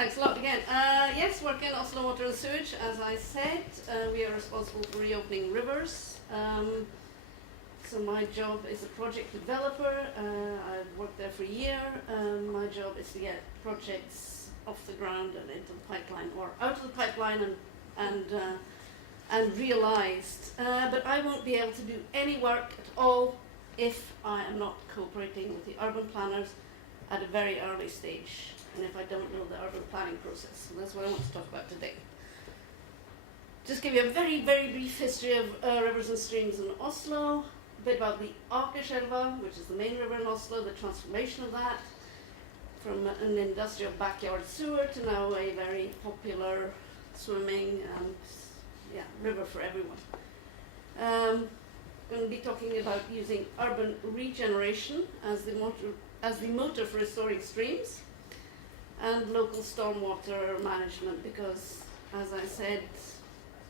Thanks a lot again. Yes, work in Oslo Water and Sewage, as I said. We are responsible for reopening rivers. So my job is a project developer. I've worked there for a year. My job is to get projects off the ground and into the pipeline, or out of the pipeline and realised. But I won't be able to do any work at all if I am not cooperating with the urban planners at a very early stage, and if I don't know the urban planning process. So that's what I want to talk about today. Just give you a very, very brief history of rivers and streams in Oslo, a bit about the Akerselva, which is the main river in Oslo, the transformation of that from an industrial backyard sewer to now a very popular swimming and river for everyone. I'm going to be talking about using urban regeneration as the motor for restoring streams, and local stormwater management, because, as I said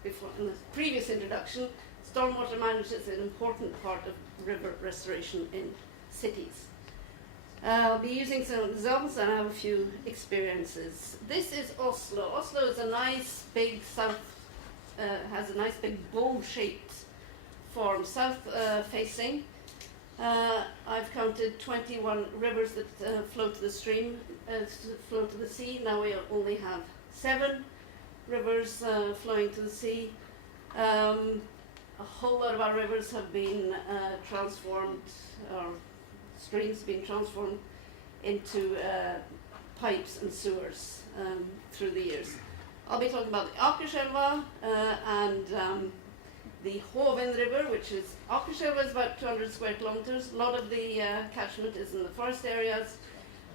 before in the previous introduction, stormwater management is an important part of river restoration in cities. I'll be using some examples and I have a few experiences. This is Oslo. Oslo is a nice big has a nice big bowl-shaped form, south-facing. I've counted 21 rivers that flow to the flow to the sea. Now we only have 7 rivers flowing to the sea. A whole lot of our rivers have been transformed, or streams been transformed into pipes and sewers through the years. I'll be talking about the Akerselva and the Hoven River, which is, Akerselva is about 200 square kilometers. A lot of the catchment is in the forest areas.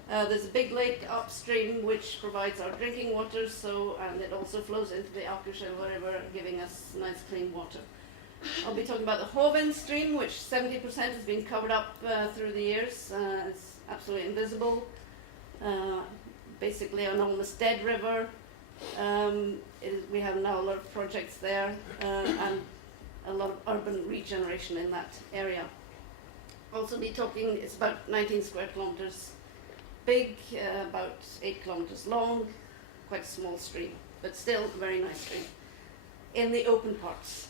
There's a big lake upstream which provides our drinking water, and it also flows into the Akerselva River, giving us nice clean water. I'll be talking about the Hoven stream, which 70% has been covered up through the years. It's absolutely invisible. Basically an almost dead river. We have now a lot of projects there and a lot of urban regeneration in that area. Also be talking, it's about 19 square kilometers big, about 8 kilometers long, quite a small stream, but still a very nice stream in the open parts.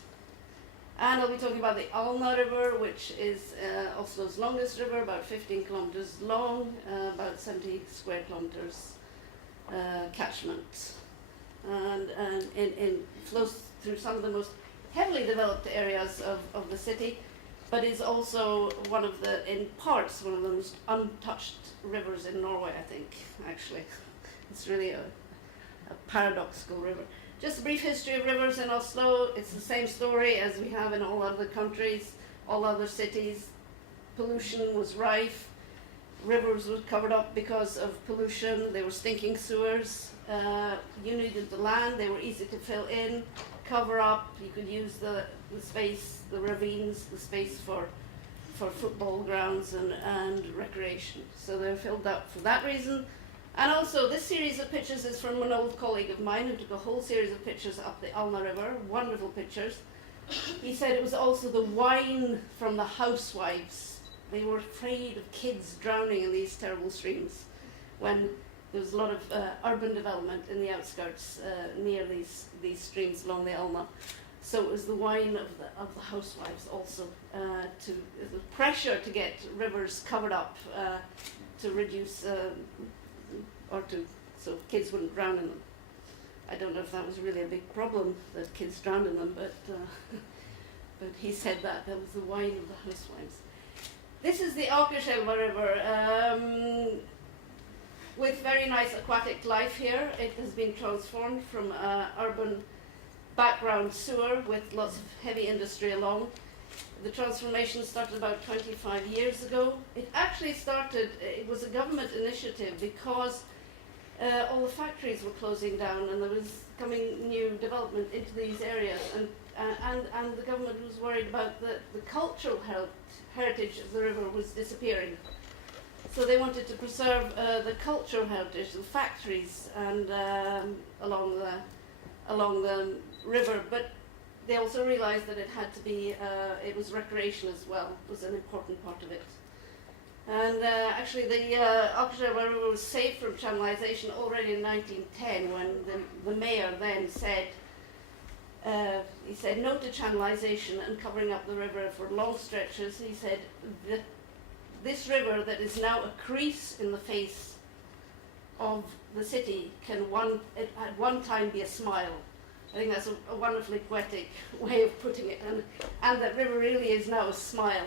And I'll be talking about the Alna River, which is Oslo's longest river, about 15 kilometers long, about 70 square kilometers catchment. And it flows through some of the most heavily developed areas of the city, but is also one of the most untouched rivers in Norway, I think, actually. It's really a paradoxical river. Just a brief history of rivers in Oslo. It's the same story as we have in all other countries, all other cities. Pollution was rife. Rivers were covered up because of pollution. They were stinking sewers. You needed the land. They were easy to fill in, cover up. You could use the space, the ravines, the space for football grounds and recreation. So they're filled up for that reason. And also, this series of pictures is from an old colleague of mine who took a whole series of pictures up the Alna River, wonderful pictures. He said it was also the wine from the housewives. They were afraid of kids drowning in these terrible streams when there was a lot of urban development in the outskirts near these streams along the Alna. So it was the wine of the housewives also, the pressure to get rivers covered up to reduce so kids wouldn't drown in them. I don't know if that was really a big problem that kids drowned in them, but he said that was the wine of the housewives. This is the Akerselva River with very nice aquatic life here. It has been transformed from urban background sewer with lots of heavy industry along. The transformation started about 25 years ago. It actually started, it was a government initiative because all the factories were closing down and there was coming new development into these areas, and the government was worried about the cultural heritage of the river was disappearing. So they wanted to preserve the cultural heritage, the factories and along the river, but they also realized that it had to be, it was recreation as well, was an important part of it. And actually the Occidental River was saved from channelization already in 1910 when the mayor then said, he said no to channelization and covering up the river for long stretches. He said this river that is now a crease in the face of the city can at one time be a smile. I think that's a wonderfully poetic way of putting it, and that river really is now a smile.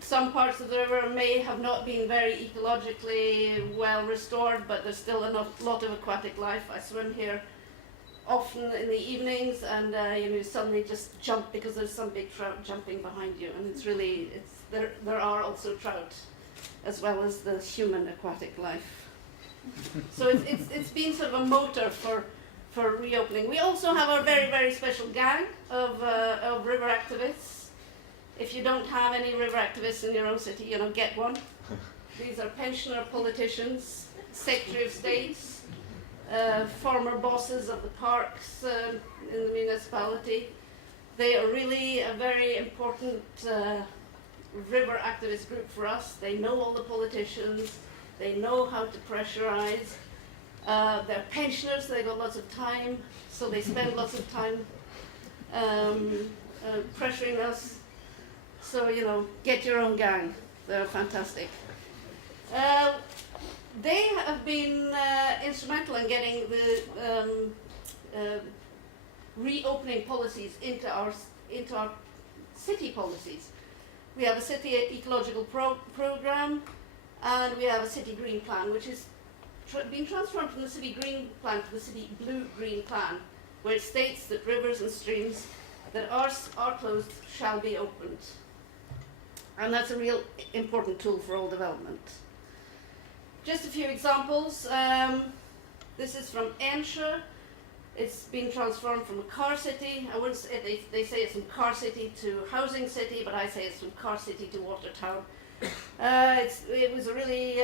Some parts of the river may have not been very ecologically well restored, but there's still a lot of aquatic life. I swim here often in the evenings, and you suddenly just jump because there's some big trout jumping behind you, and there are also trout as well as the human aquatic life. So it's been sort of a motor for reopening. We also have our very, very special gang of river activists. If you don't have any river activists in your own city, get one. These are pensioner politicians, Secretary of States, former bosses of the parks in the municipality. They are really a very important river activist group for us. They know all the politicians. They know how to pressurize. They're pensioners, so they've got lots of time, so they spend lots of time pressuring us. So, get your own gang. They're fantastic. They have been instrumental in getting the reopening policies into our city policies. We have a city ecological program, and we have a city green plan, which is being transformed from the city green plan to the city blue-green plan, where it states that rivers and streams that are closed shall be opened. And that's a real important tool for all development. Just a few examples. This is from Ayrshire. It's been transformed from a car city. I wouldn't say, they say it's from car city to housing city, but I say it's from car city to water town. It was a really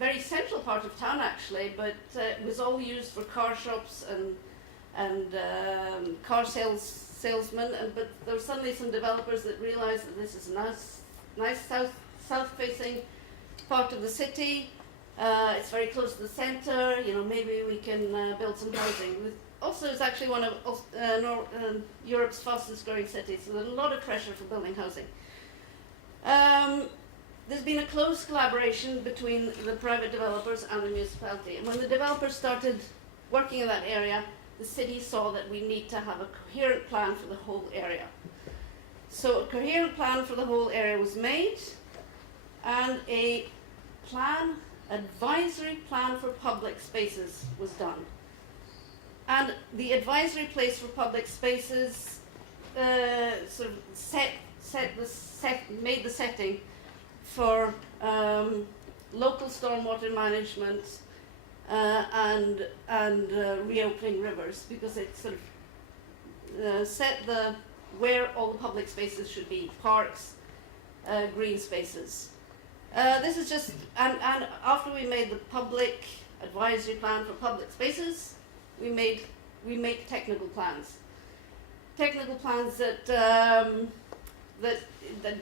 very central part of town actually, but it was all used for car shops and car salesmen. But there were suddenly some developers that realised that this is a nice south-facing part of the city. It's very close to the centre. Maybe we can build some housing. Also, it's actually one of Europe's fastest-growing cities. So there's a lot of pressure for building housing. There's been a close collaboration between the private developers and the municipality. And when the developers started working in that area, the city saw that we need to have a coherent plan for the whole area. So a coherent plan for the whole area was made, and a advisory plan for public spaces was done. And the advisory place for public spaces sort of made the setting for local stormwater management and reopening rivers, because it sort of set where all the public spaces should be, parks, green spaces. This is just, and after we made the public advisory plan for public spaces, we make technical plans. Technical plans that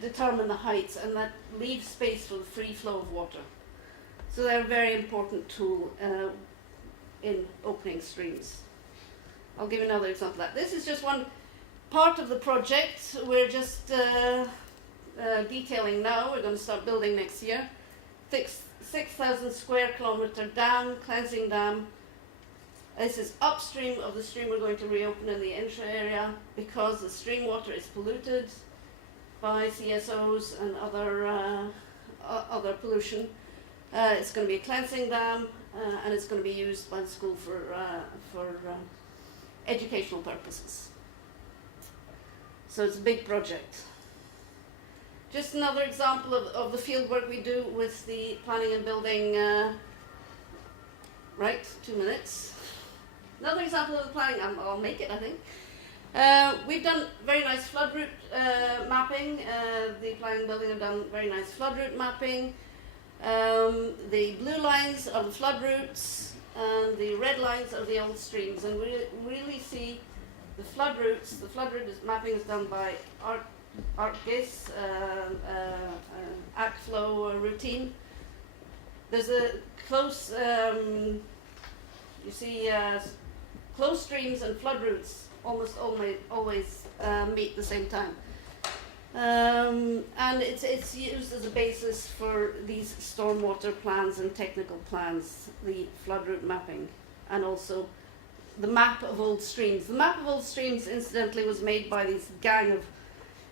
determine the heights and that leave space for the free flow of water. So they're a very important tool in opening streams. I'll give you another example of that. This is just one part of the project. We're just detailing now. We're going to start building next year. 6,000 square kilometre dam, cleansing dam. This is upstream of the stream we're going to reopen in the Ayrshire area, because the stream water is polluted by CSOs and other pollution. It's going to be a cleansing dam, and it's going to be used by the school for educational purposes. So it's a big project. Just another example of the field work we do with the planning and building. Right, 2 minutes. Another example of the planning, I'll make it, I think. We've done very nice flood route mapping. The planning and building have done very nice flood route mapping. The blue lines are the flood routes, and the red lines are the old streams. And we really see the flood routes. The flood route mapping is done by ArcGIS, AcFlow routine. There's a close, you see, close streams and flood routes almost always meet the same time. And it's used as a basis for these stormwater plans and technical plans, the flood route mapping, and also the map of old streams. The map of old streams, incidentally, was made by this gang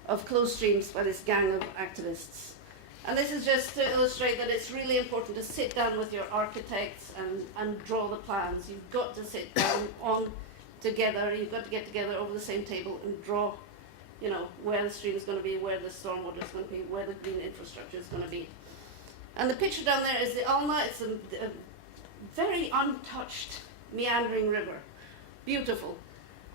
of closed streams, by this gang of activists. And this is just to illustrate that it's really important to sit down with your architects and draw the plans. You've got to sit down together, you've got to get together over the same table and draw, you know, where the stream is going to be, where the stormwater is going to be, where the green infrastructure is going to be. And the picture down there is the Alma. It's a very untouched, meandering river. Beautiful.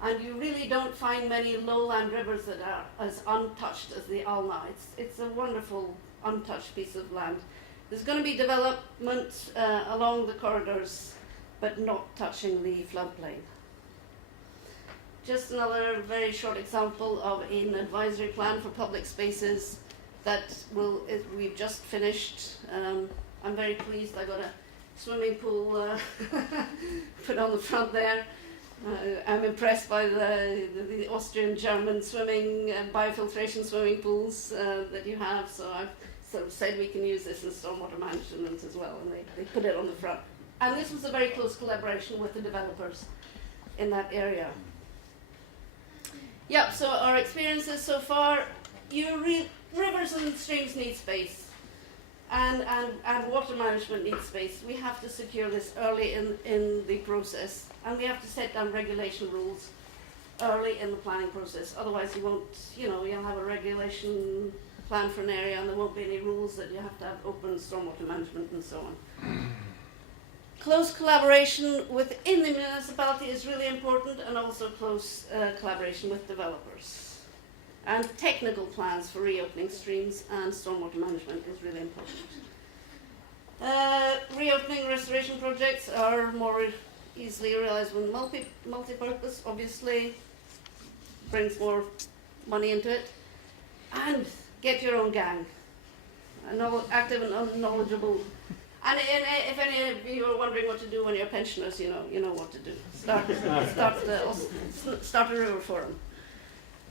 And you really don't find many lowland rivers that are as untouched as the Alma. It's a wonderful, untouched piece of land. There's going to be development along the corridors, but not touching the floodplain. Just another very short example of an advisory plan for public spaces that we've just finished. I'm very pleased. I got a swimming pool put on the front there. I'm impressed by the Austrian-German swimming biofiltration swimming pools that you have. So I've sort of said we can use this in stormwater management as well, and they put it on the front. And this was a very close collaboration with the developers in that area. Yep, so our experiences so far, rivers and streams need space, and water management needs space. We have to secure this early in the process, and we have to set down regulation rules early in the planning process. Otherwise you won't, you'll have a regulation plan for an area and there won't be any rules that you have to have open stormwater management and so on. Close collaboration within the municipality is really important, and also close collaboration with developers. And technical plans for reopening streams and stormwater management is really important. Reopening restoration projects are more easily realized with multi-purpose, obviously, brings more money into it. And get your own gang, active and knowledgeable. And if any of you are wondering what to do when you're pensioners, you know what to do. Start a river forum.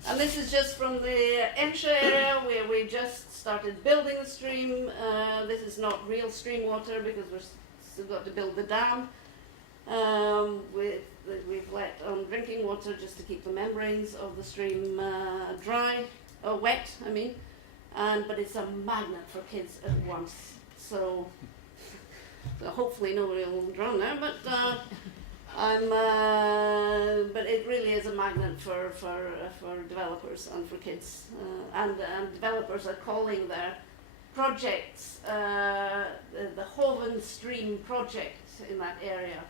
And this is just from the Ensha area where we just started building the stream. This is not real stream water because we've still got to build the dam. We've let on drinking water just to keep the membranes of the stream wet, I mean. But it's a magnet for kids at once. So hopefully nobody will drown there, but it really is a magnet for developers and for kids, and developers are calling their projects the Hoven Stream project in that area.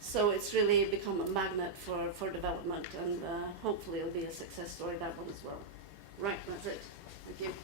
So it's really become a magnet for development, and hopefully it'll be a success story, that one as well. Right, that's it. Thank you.